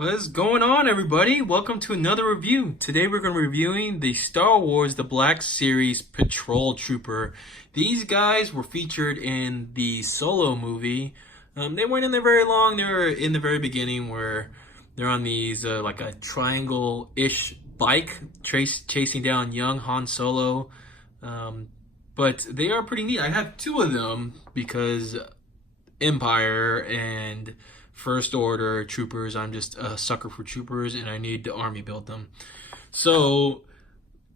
What is going on, everybody? Welcome to another review. Today we're going to be reviewing the Star Wars The Black Series Patrol Trooper. These guys were featured in the Solo movie. They weren't in there very long. They were in the very beginning where they're on these, like a triangle-ish bike chasing down young Han Solo. But they are pretty neat. I have two of them because Empire and First Order troopers. I'm just a sucker for troopers, and I need to army build them. So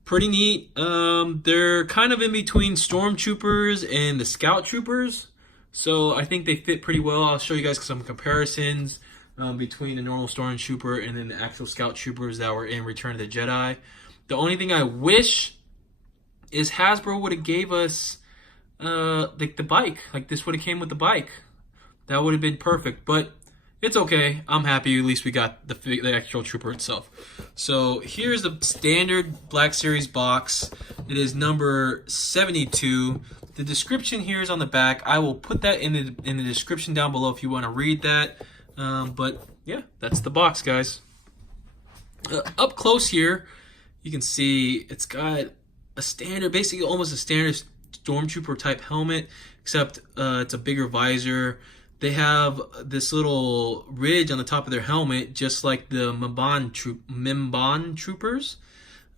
pretty neat. They're kind of in between stormtroopers and the scout troopers, so I think they fit pretty well. I'll show you guys some comparisons between the normal stormtrooper and then the actual scout troopers that were in Return of the Jedi. The only thing I wish is Hasbro would have gave us like the bike. Like this would have came with the bike. That would have been perfect, but it's okay. I'm happy. At least we got the actual trooper itself. So here's the standard Black Series box. It is number 72. The description here is on the back. I will put that in the description down below if you want to read that. But yeah, that's the box, guys. Up close here, you can see it's got a standard, basically almost a standard stormtrooper type helmet, except it's a bigger visor. They have this little ridge on the top of their helmet, just like the Mimban troopers.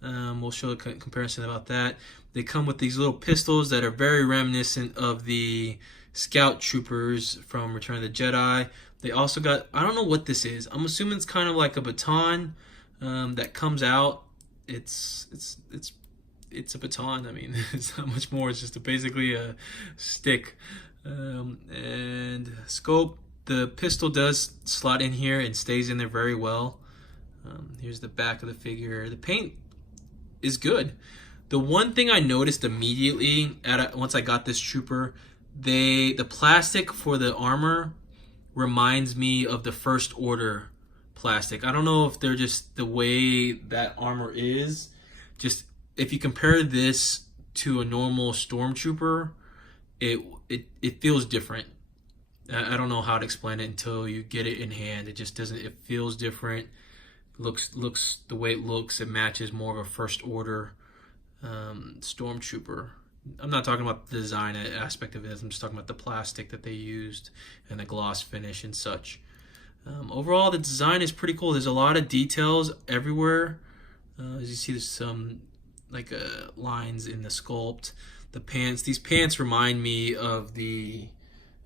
We'll show a comparison about that. They come with these little pistols that are very reminiscent of the scout troopers from Return of the Jedi. They also got, I don't know what this is. I'm assuming it's kind of like a baton that comes out. It's a baton. I mean, it's not much more. It's just basically a stick. And scope, the pistol does slot in here and stays in there very well. Here's the back of the figure. The paint is good. The one thing I noticed immediately once I got this trooper, the plastic for the armor reminds me of the First Order plastic. I don't know if they're just the way that armor is. Just if you compare this to a normal stormtrooper, it feels different. I don't know how to explain it until you get it in hand. It just doesn't. It feels different. Looks the way it looks. It matches more of a First Order stormtrooper. I'm not talking about the design aspect of it. I'm just talking about the plastic that they used and the gloss finish and such. Overall, the design is pretty cool. There's a lot of details everywhere. As you see, there's some lines in the sculpt. The pants, these pants remind me of the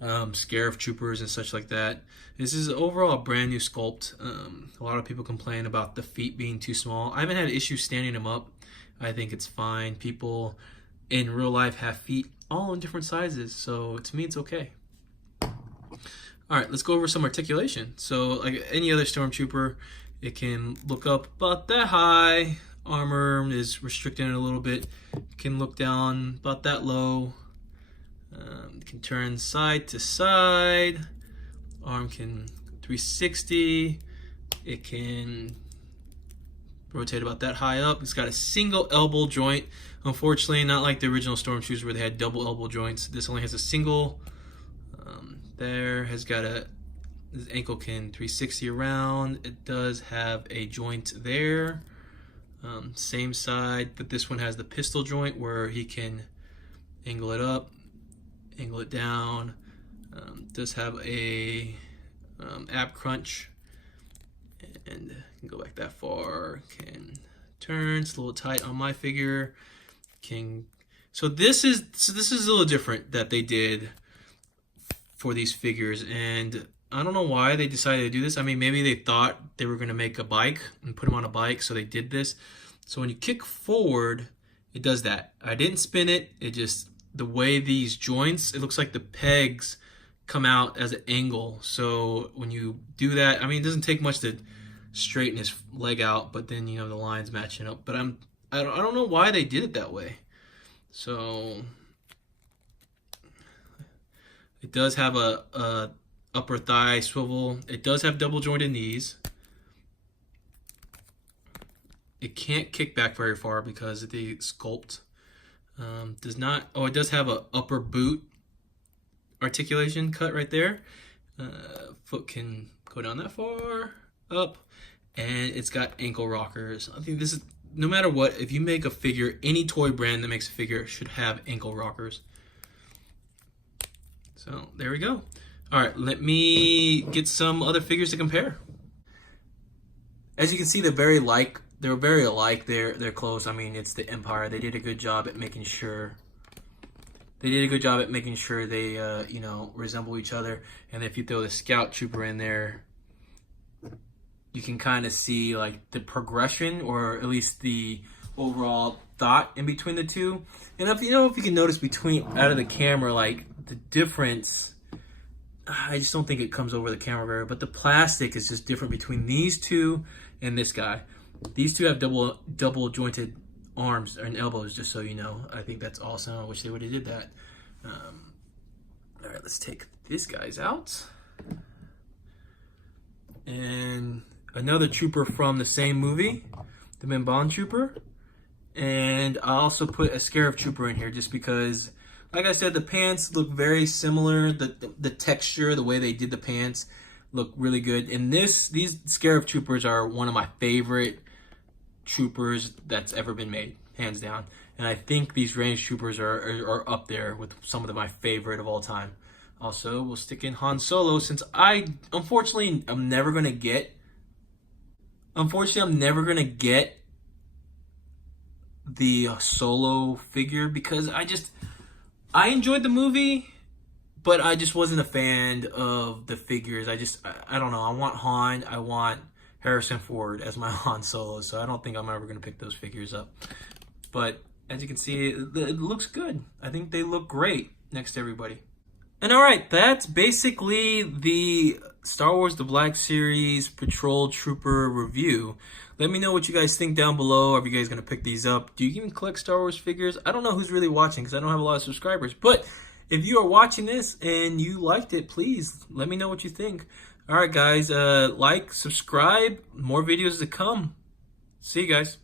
Scarif troopers and such like that. This is overall a brand new sculpt. A lot of people complain about the feet being too small. I haven't had issues standing them up. I think it's fine. People in real life have feet all in different sizes, so to me it's okay. Alright, let's go over some articulation. So like any other stormtrooper, it can look up about that high. Armor is restricted a little bit. Can look down about that low. Can turn side to side. Arm can 360. It can rotate about that high up. It's got a single elbow joint. Unfortunately, not like the original Stormtroopers where they had double elbow joints. This only has a single. There has got his ankle can 360 around. It does have a joint there. Same side, but this one has the pistol joint where he can angle it up, angle it down. Does have a ab crunch, and can go back that far. Can turn. It's a little tight on my figure. So this is a little different that they did for these figures, and I don't know why they decided to do this. I mean, maybe they thought they were going to make a bike and put him on a bike, so they did this. So when you kick forward, it does that. I didn't spin it. It just, the way these joints, it looks like the pegs come out as an angle. So when you do that, I mean, it doesn't take much to straighten his leg out, but then, you know, the lines matching up. But I don't know why they did it that way. So it does have a upper thigh swivel. It does have double jointed knees. It can't kick back very far because the sculpt does not. Oh, it does have a upper boot articulation cut right there. Foot can go down that far. up, and it's got ankle rockers. I think this is, no matter what, if you make a figure, any toy brand that makes a figure should have ankle rockers. So there we go. All right, let me get some other figures to compare. As you can see, they're very alike. Their clothes. I mean, it's the Empire. They did a good job at making sure. They you know, resemble each other. And if you throw the Scout Trooper in there, you can kind of see like the progression, or at least the overall thought in between the two. And if you can notice out of the camera, like the difference. I just don't think it comes over the camera very well, but the plastic is just different between these two and this guy. These two have double jointed arms and elbows, just so you know. I think that's awesome. I wish they would have did that. All right, let's take these guys out. And another trooper from the same movie, the Mimban Trooper. And I also put a Scarab Trooper in here just because, like I said, the pants look very similar. The texture, the way they did the pants look really good. And these Scarab Troopers are one of my favorite troopers that's ever been made, hands down. And I think these range troopers are up there with some of my favorite of all time. Also, we'll stick in Han Solo, since unfortunately I'm never gonna get the Solo figure, because I enjoyed the movie, but I just wasn't a fan of the figures. I don't know. I want Han. I want Harrison Ford as my Han Solo, so I don't think I'm ever going to pick those figures up. But as you can see, it looks good. I think they look great next to everybody. And all right, that's basically the Star Wars The Black Series Patrol Trooper review. Let me know what you guys think down below. Are you guys going to pick these up? Do you even collect Star Wars figures? I don't know who's really watching because I don't have a lot of subscribers. But if you are watching this and you liked it, please let me know what you think. All right, guys, like, subscribe. More videos to come. See you guys.